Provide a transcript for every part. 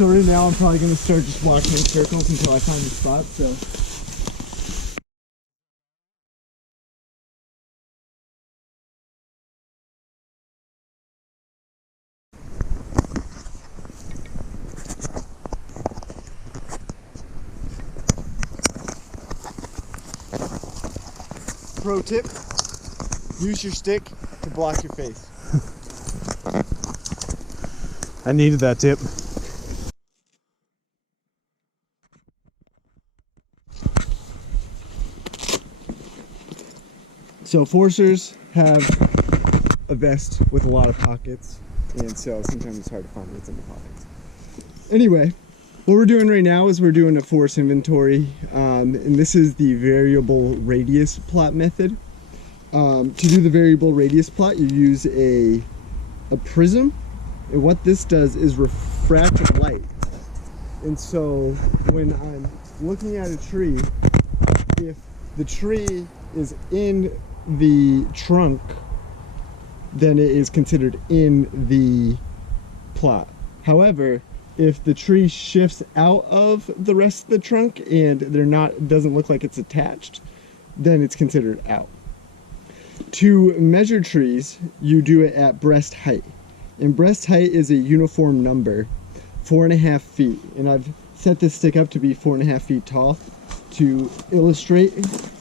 So right now I'm probably going to start just walking in circles until I find the spot, so. Pro tip, use your stick to block your face. I needed that tip. So foresters have a vest with a lot of pockets, and so sometimes it's hard to find what's in the pockets. Anyway, what we're doing right now is we're doing a forest inventory, and this is the variable radius plot method. To do the variable radius plot, you use a prism, and what this does is refract light. And so when I'm looking at a tree, if the tree is in the trunk, then it is considered in the plot. However, if the tree shifts out of the rest of the trunk and doesn't look like it's attached, then it's considered out. To measure trees, you do it at breast height. And breast height is a uniform number, 4.5 feet. And I've set this stick up to be 4.5 feet tall to illustrate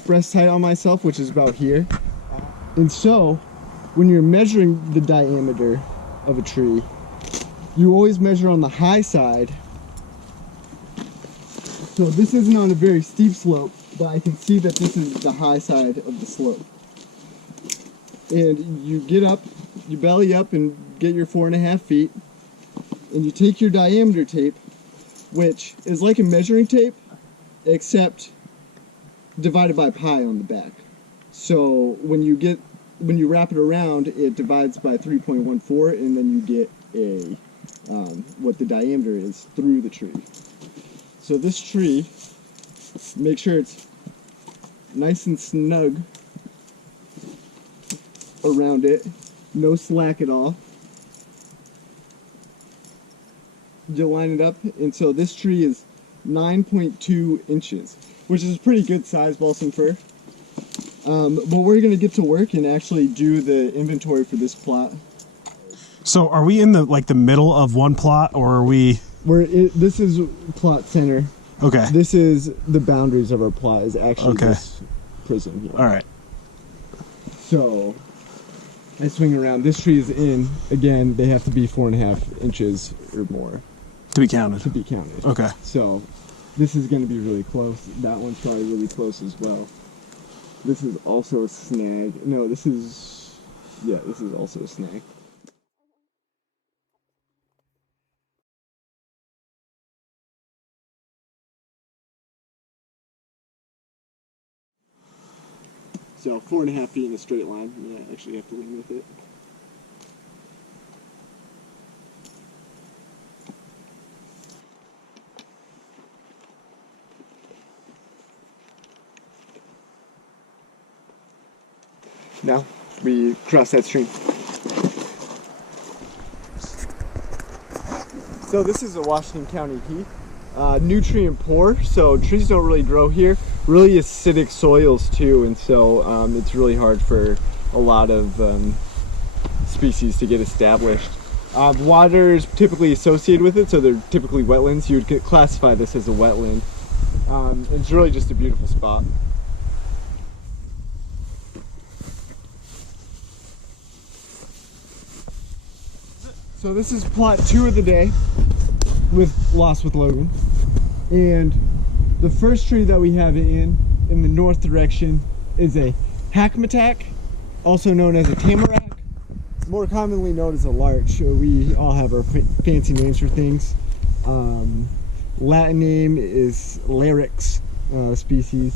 breast height on myself, which is about here. And so, when you're measuring the diameter of a tree, you always measure on the high side. So this isn't on a very steep slope, but I can see that this is the high side of the slope. And you get up, you belly up and get your 4.5 feet, and you take your diameter tape, which is like a measuring tape, except divided by pi on the back. So when you wrap it around, it divides by 3.14, and then you get a what the diameter is through the tree. So this tree, make sure it's nice and snug around it, no slack at all. You line it up, and so this tree is 9.2 inches, which is a pretty good size balsam fir. But we're going to get to work and actually do the inventory for this plot. So are we in the middle of one plot, or are we? This is plot center. Okay. This is the boundaries of our plot, is actually okay. This prism here. All right. So I swing around. This tree is in. Again, they have to be 4.5 inches or more To be counted. to be counted. Okay. So this is going to be really close. That one's probably really close as well. This is also a snag. No, this is also a snag. So 4.5 feet in a straight line. Yeah, actually have to lean with it. Now we cross that stream. So this is a Washington County heath. Nutrient poor, so trees don't really grow here. Really acidic soils too, and so it's really hard for a lot of species to get established. Water is typically associated with it, so they're typically wetlands. You would classify this as a wetland. It's really just a beautiful spot. So this is plot 2 of the day with Lost with Logan, and the first tree that we have it in the north direction is a hackmatack, also known as a tamarack, more commonly known as a larch. We all have our fancy names for things. Latin name is Larix species,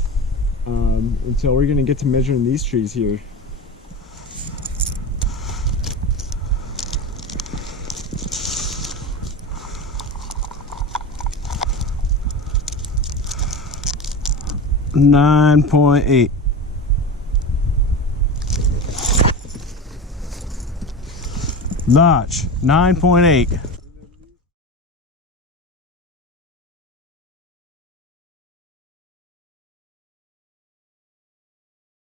and so we're going to get to measuring these trees here. .8. Notch 9.8.